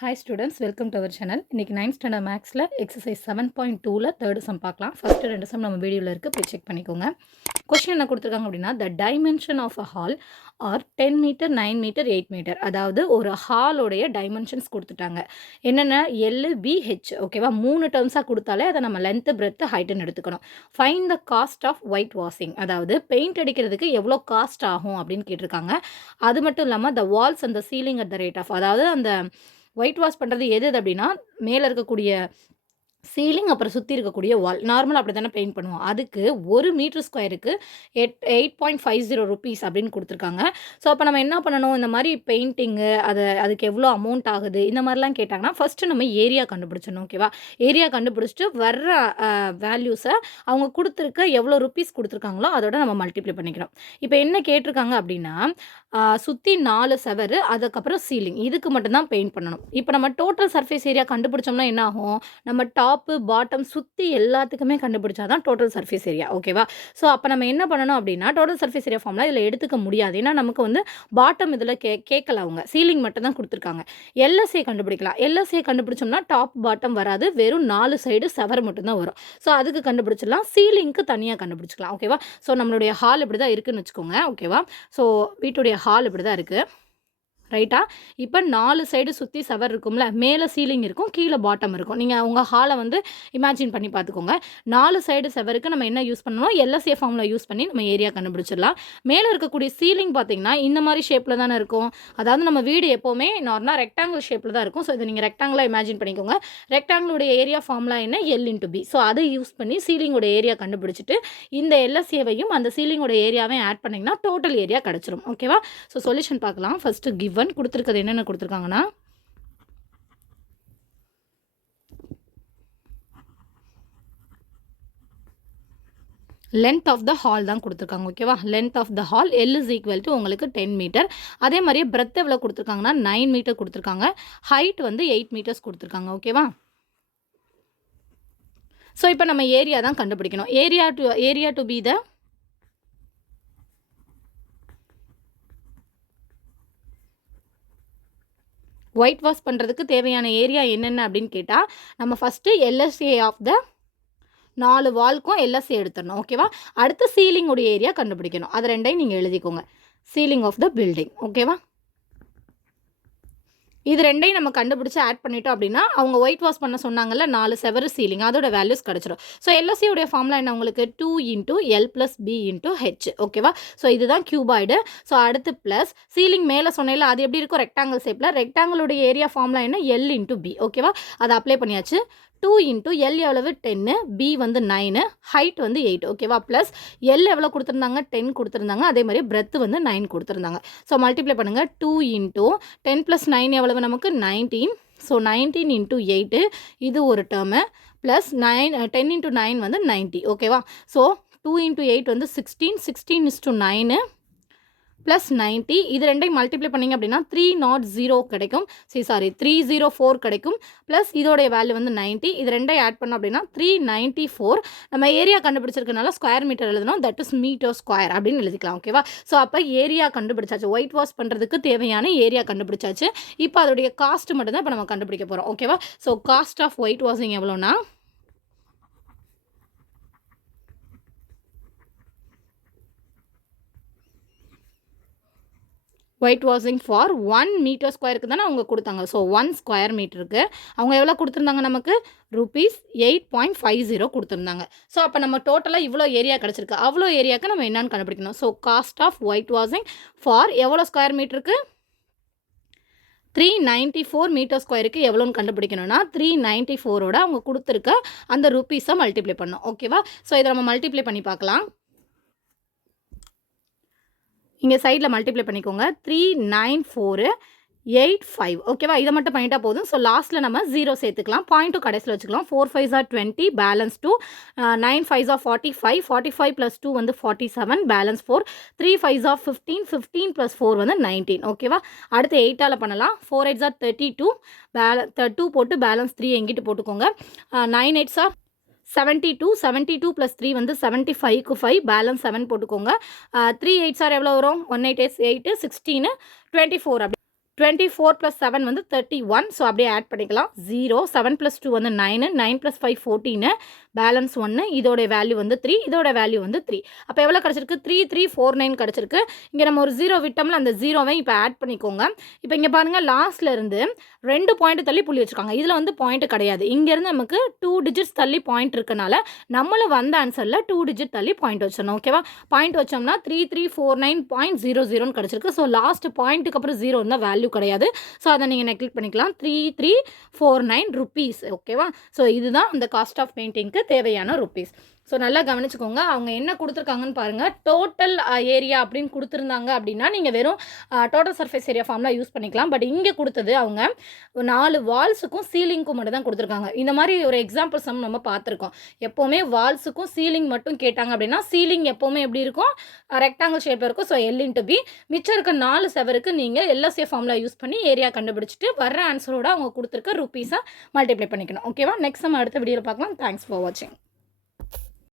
Hi students welcome to our channel இன்றைக்கி ninth standard மேக்ஸில் exercise seven point டூவில் third sum பார்க்கலாம். First ரெண்டு சம் நம்ம வீடியோவில் இருக்குது போய் செக் பண்ணிக்கோங்க. கொஸ்டின் என்ன கொடுத்துருக்காங்க அப்படின்னா the dimension of a hall are ten metre nine metre eight metre அதாவது ஒரு ஹாலோடைய டைமென்ஷன்ஸ் கொடுத்துட்டாங்க. என்னென்ன? எல் பி ஹெச் ஓகேவா மூணு டேர்ம்ஸாக கொடுத்தாலே அதை நம்ம லென்த்து பிரெத்து ஹைட்டுன்னு எடுத்துக்கணும். Find the cost of white washing அதாவது பெயிண்ட் அடிக்கிறதுக்கு எவ்வளோ காஸ்ட் ஆகும் அப்படின்னு கேட்டிருக்காங்க. அது மட்டும் இல்லாமல் த வால்ஸ் அந்த ceiling at the rate of அதாவது அந்த ஒயிட் வாஷ் பண்ணுறது எது எது அப்படின்னா மேலே இருக்கக்கூடிய சீலிங் அப்புறம் சுற்றி இருக்கக்கூடிய வால் நார்மலாக அப்படி தானே பெயிண்ட் பண்ணுவோம். அதுக்கு ஒரு மீட்ரு ஸ்கொயருக்கு எட் eight point five zero rupees அப்படின்னு கொடுத்துருக்காங்க. ஸோ அப்போ நம்ம என்ன பண்ணணும்? இந்த மாதிரி பெயிண்டிங்கு அதை அதுக்கு எவ்வளோ அமௌண்ட் ஆகுது? இந்த மாதிரிலாம் கேட்டாங்கன்னா ஃபஸ்ட்டு நம்ம ஏரியா கண்டுபிடிச்சிடணும் ஓகேவா ஏரியா கண்டுபிடிச்சிட்டு வர்ற வேல்யூஸை அவங்க கொடுத்துருக்க எவ்வளோ ருபீஸ் கொடுத்துருக்காங்களோ அதோட நம்ம மல்டிப்ளை பண்ணிக்கிறோம் இப்போ என்ன கேட்டிருக்காங்க அப்படின்னா சுற்றி நாலு செவரு அதுக்கப்புறம் சீலிங் இதுக்கு மட்டும்தான் பெயிண்ட் பண்ணணும். இப்போ நம்ம டோட்டல் சர்ஃபேஸ் ஏரியா கண்டுபிடிச்சோம்னா என்ன ஆகும்? நம்ம டாப்பு பாட்டம் சுற்றி எல்லாத்துக்குமே கண்டுபிடிச்சா தான் டோட்டல் சர்ஃபேஸ் ஏரியா ஓகேவா ஸோ அப்போ நம்ம என்ன பண்ணணும் அப்படின்னா டோட்டல் சர்ஃபேஸ் ஏரியா ஃபார்மில் இதில் எடுத்துக்க முடியாது. ஏன்னா நமக்கு வந்து பாட்டம் இதில் கே கேட்கல அவங்க. சீலிங் மட்டும் தான் கொடுத்துருக்காங்க. எல்எஸ்ஏ கண்டுபிடிக்கலாம். எல்எஸ்ஏ கண்டுபிடிச்சோம்னா டாப் பாட்டம் வராது. வெறும் நாலு சைடு செவர் மட்டும்தான் வரும். ஸோ அதுக்கு கண்டுபிடிச்சிடலாம். சீலிங்க்கு தனியாக கண்டுபிடிச்சிக்கலாம் ஓகேவா ஸோ நம்மளுடைய ஹால் இப்படி தான் இருக்குன்னு வச்சுக்கோங்க ஓகேவா ஸோ வீட்டுடைய ஹால் இப்படி தான் இருக்குது ரைட்டா? இப்போ நாலு சைடு சுற்றி செவர் இருக்கும்ல மேலே சீலிங் இருக்கும் கீழே பாட்டம் இருக்கும். நீங்கள் உங்கள் ஹாலை வந்து இமேஜின் பண்ணி பார்த்துக்கோங்க நாலு சைடு செவருக்கு நம்ம என்ன யூஸ் பண்ணணும் எல்எஸ்ஏ ஃபார்மில் யூஸ் பண்ணி நம்ம ஏரியா கண்டுபிடிச்சிடலாம். மேலே இருக்கக்கூடிய சீலிங் பார்த்தீங்கன்னா இந்த மாதிரி ஷேப்பில் தானே இருக்கும். அதாவது நம்ம வீடு எப்போவுமே நார்மலாக ரெக்டாங்கிள் ஷேப்பில் தான் இருக்கும். ஸோ இதை நீங்கள் ரெக்டாங்கிளாக இமேஜின் பண்ணிக்கோங்க. ரெக்டாங்கிளுடைய ஏரியா ஃபார்ம்லாம் என்ன? எல் இன்ட்டு பி ஸோ அதை யூஸ் பண்ணி சீலிங்கோட ஏரியா கண்டுபிடிச்சிட்டு இந்த எல்எஸ்ஏவையும் அந்த சீலிங்கோட ஏரியாவையும் ஆட் பண்ணிங்கன்னா டோட்டல் ஏரியா கிடச்சிரும். ஓகேவா ஸோ சொல்யூஷன் பார்க்கலாம். ஃபஸ்ட்டு கிவன் கொடுத்துருக்கிறது என்னென்ன கொடுத்துருக்காங்கன்னா? லென்த் ஆஃப் த ஹால் தான் கொடுத்துருக்காங்க ஓகேவா length of the hall L is equal to உங்களுக்கு டென் மீட்டர் அதே மாதிரியே பிரெத் எவ்வளோ கொடுத்துருக்காங்கன்னா நைன் மீட்டர் கொடுத்துருக்காங்க. ஹைட் வந்து எயிட் மீட்டர்ஸ் கொடுத்துருக்காங்க ஓகேவா ஸோ இப்போ நம்ம ஏரியா தான் கண்டுபிடிக்கணும். Area to area to be the white wash பண்ணுறதுக்கு தேவையான ஏரியா என்னென்ன அப்படின்னு கேட்டால் நம்ம ஃபஸ்ட்டு எல்எஸ்ஏ ஆஃப் த நாலு வால்க்கும் எல்எஸ்ஏ எடுத்துடணும் ஓகேவா அடுத்து சீலிங்குடைய ஏரியா கண்டுபிடிக்கணும். அது ரெண்டையும் நீங்கள் எழுதிக்கோங்க. சீலிங் ஆஃப் த பில்டிங் ஓகேவா இது ரெண்டையும் நம்ம கண்டுபிடிச்சி ஆட் பண்ணிட்டோம் அப்படின்னா அவங்க ஒயிட் வாஷ் பண்ண சொன்னாங்கல்ல நாலு செவரு சீலிங் அதோட வேல்யூஸ் கிடச்சிடும் ஸோ எல்எஸ்சியோடைய ஃபார்ம்லாம் என்ன உங்களுக்கு? Two into L plus B into H ஓகேவா ஸோ இதுதான் கியூபாய்டு ஸோ அடுத்து ப்ளஸ் சீலிங் மேலே சொன்னேன்ல அது எப்படி இருக்கும்? ரெக்டாங்கிள் ஷேப்பில் ரெக்டாங்கிளுடைய ஏரியா ஃபார்ம்லாம் என்ன? எல் இன்ட்டு பி ஓகேவா அதை அப்ளை பண்ணியாச்சு. டூ இன்ட்டு எல் எவ்வளவு? டென்னு பி வந்து நைனு ஹைட் வந்து எயிட் ஓகேவா ப்ளஸ் எல் எவ்வளோ கொடுத்துருந்தாங்க? டென் கொடுத்துருந்தாங்க. அதே மாதிரி பிரெத் வந்து நைன் கொடுத்துருந்தாங்க. ஸோ மல்டிப்ளை பண்ணுங்கள் two into ten plus nine எவ்வளவு நமக்கு? Nineteen so nineteen into eight இது ஒரு term plus nine ten into nine வந்து நைன்ட்டி ஓகேவா ஸோ டூ இன்ட்டு எயிட் வந்து sixteen sixteen is to nine plus ninety இது ரெண்டையும் மல்டிப்ளை பண்ணிங்க அப்படின்னா த்ரீ நாட் ஜீரோ கிடைக்கும். சரி சாரி த்ரீ ஜீரோ ஃபோர் கிடைக்கும். ப்ளஸ் இதோடைய வேல்யூ வந்து நைன்ட்டி இது ரெண்டையும் ஆட் பண்ணோம் அப்படின்னா த்ரீ நைன்ட்டி ஃபோர் நம்ம ஏரியா கண்டுபிடிச்சிருக்கனால ஸ்கொயர் மீட்டர் எழுதணும். தட் இஸ் மீட்டர் ஸ்கொயர் அப்படின்னு எழுதிக்கலாம் ஓகேவா ஸோ அப்போ ஏரியா கண்டுபிடிச்சாச்சு. ஒயிட் வாஷ் பண்ணுறதுக்கு தேவையான ஏரியா கண்டுபிடிச்சாச்சு. இப்போ அதோடைய காஸ்ட் மட்டும் தான் இப்போ நம்ம கண்டுபிடிக்க போகிறோம் ஓகேவா so cost of white washing எவ்வளோனா white washing for one metre ஸ்கொயருக்கு தானே அவங்க கொடுத்தாங்க. ஸோ ஒன் ஸ்கொயர் மீட்டருக்கு அவங்க எவ்வளோ கொடுத்துருந்தாங்க நமக்கு? Rupees eight point five zero கொடுத்துருந்தாங்க. ஸோ அப்போ நம்ம டோட்டலாக இவ்வளோ ஏரியா கிடச்சிருக்கு. அவ்வளோ ஏரியாவுக்கு நம்ம என்னென்னு கண்டுபிடிக்கணும். So cost of white washing for எவ்வளோ ஸ்கொயர் மீட்டருக்கு த்ரீ நைன்ட்டி ஃபோர் மீட்டர் ஸ்கொயருக்கு எவ்வளோன்னு கண்டுபிடிக்கணும்னா த்ரீ நைன்ட்டி ஃபோரோட அவங்க கொடுத்துருக்க அந்த ருப்பீஸை மல்டிப்ளை பண்ணணும். ஓகேவா ஸோ இதை நம்ம மல்டிப்ளை பண்ணி பார்க்கலாம். இங்கே சைடில் மல்டிப்ளை பண்ணிக்கோங்க. Three nine four eight five ஓகேவா இதை மட்டும் பண்ணிட்டா போதும். ஸோ லாஸ்ட்டில் நம்ம ஜீரோ சேர்த்துக்கலாம். பாயிண்ட்டும் கடைசியில் வச்சுக்கலாம். Four five are twenty balance two nine five are forty five forty five plus two வந்து forty seven balance four three five are fifteen fifteen plus four வந்து நைன்டீன் ஓகேவா அடுத்து எயிட்டால் பண்ணலாம். Four eights are thirty two பேல two போட்டு balance three எங்கிட்டு போட்டுக்கோங்க? Nine eights are seventy two seventy two plus three வந்து செவன்ட்டி ஃபைவ்க்கு ஃபைவ் பேலன்ஸ் செவன் போட்டுக்கோங்க. த்ரீ எயிட் சார் எவ்வளோ வரும்? One eight eight eight sixteen twenty four அப்படி. டுவெண்ட்டி ஃபோர் ப்ளஸ் செவன் வந்து தேர்ட்டி ஒன் ஸோ அப்படியே ஆட் பண்ணிக்கலாம். Zero seven plus two வந்து nine nine plus five fourteen balance ஒன்று இதோட வேல்யூ வந்து த்ரீ இதோட வேல்யூ வந்து த்ரீ அப்போ எவ்வளோ கிடச்சிருக்கு? த்ரீ த்ரீ ஃபோர் நைன் கிடச்சிருக்கு. இங்கே நம்ம ஒரு ஜீரோ விட்டோம்ல அந்த ஜீரோவை இப்போ ஆட் பண்ணிக்கோங்க. இப்போ இங்கே பாருங்கள் லாஸ்ட்லேருந்து ரெண்டு பாயிண்ட் தள்ளி புள்ளி வச்சுருக்காங்க. இதில் வந்து பாயிண்ட் கிடையாது. இங்கேருந்து நமக்கு டூ டிஜிட்ஸ் தள்ளி பாயிண்ட் இருக்கனால நம்மளும் வந்த ஆன்சரில் டூ டிஜிட் தள்ளி பாயிண்ட் வச்சிடணும். ஓகேவா பாயிண்ட் வச்சோம்னா three three four nine point zero ஜீரோன்னு கிடச்சிருக்கு. ஸோ லாஸ்ட் பாயிண்ட்டுக்கு அப்புறம் ஜீரோ இருந்தால் வேல்யூ கிடையாது. ஸோ அதை நீங்கள் நெக்லெக்ட் பண்ணிக்கலாம். Three three four nine rupees ஓகேவா ஸோ இதுதான் அந்த காஸ்ட் ஆஃப் பெயிண்டிங்க்கு தேவையான ருபீஸ் ஸோ நல்லா கவனிச்சுக்கோங்க. அவங்க என்ன கொடுத்துருக்காங்கன்னு பாருங்கள் டோட்டல் ஏரியா uh, அப்படின்னு கொடுத்துருந்தாங்க அப்படின்னா நீங்கள் வெறும் டோட்டல் சர்ஃபேஸ் ஏரியா ஃபார்ம்லாம் யூஸ் பண்ணிக்கலாம். பட் இங்கே கொடுத்தது அவங்க நாலு வால்ஸுக்கும் சீலிங்க்கும் மட்டும் தான் கொடுத்துருக்காங்க. இந்த மாதிரி ஒரு எக்ஸாம்பிள் சம் நம்ம பார்த்துருக்கோம். எப்போவுமே வால்ஸுக்கும் சீலிங் மட்டும் கேட்டாங்க அப்படின்னா சீலிங் எப்போவுமே எப்படி இருக்கும்? ரெக்டாங்கிள் ஷேப்பில் இருக்கும். ஸோ எல் இன்ட்டு பி மிச்சம் இருக்க நாலு செவருக்கு நீங்கள் எல்எஸ்ஏ ஃபார்ம்லாம் யூஸ் பண்ணி ஏரியா கண்டுபிடிச்சிட்டு வர்ற ஆன்சரோட அவங்க கொடுத்துருக்க ருப்பீஸாக மல்டிப்ளை பண்ணிக்கணும். ஓகேவா நெக்ஸ்ட் நம்ம அடுத்த வீடியோவில் பார்க்கலாம். தேங்க்ஸ் ஃபார் வாட்சிங்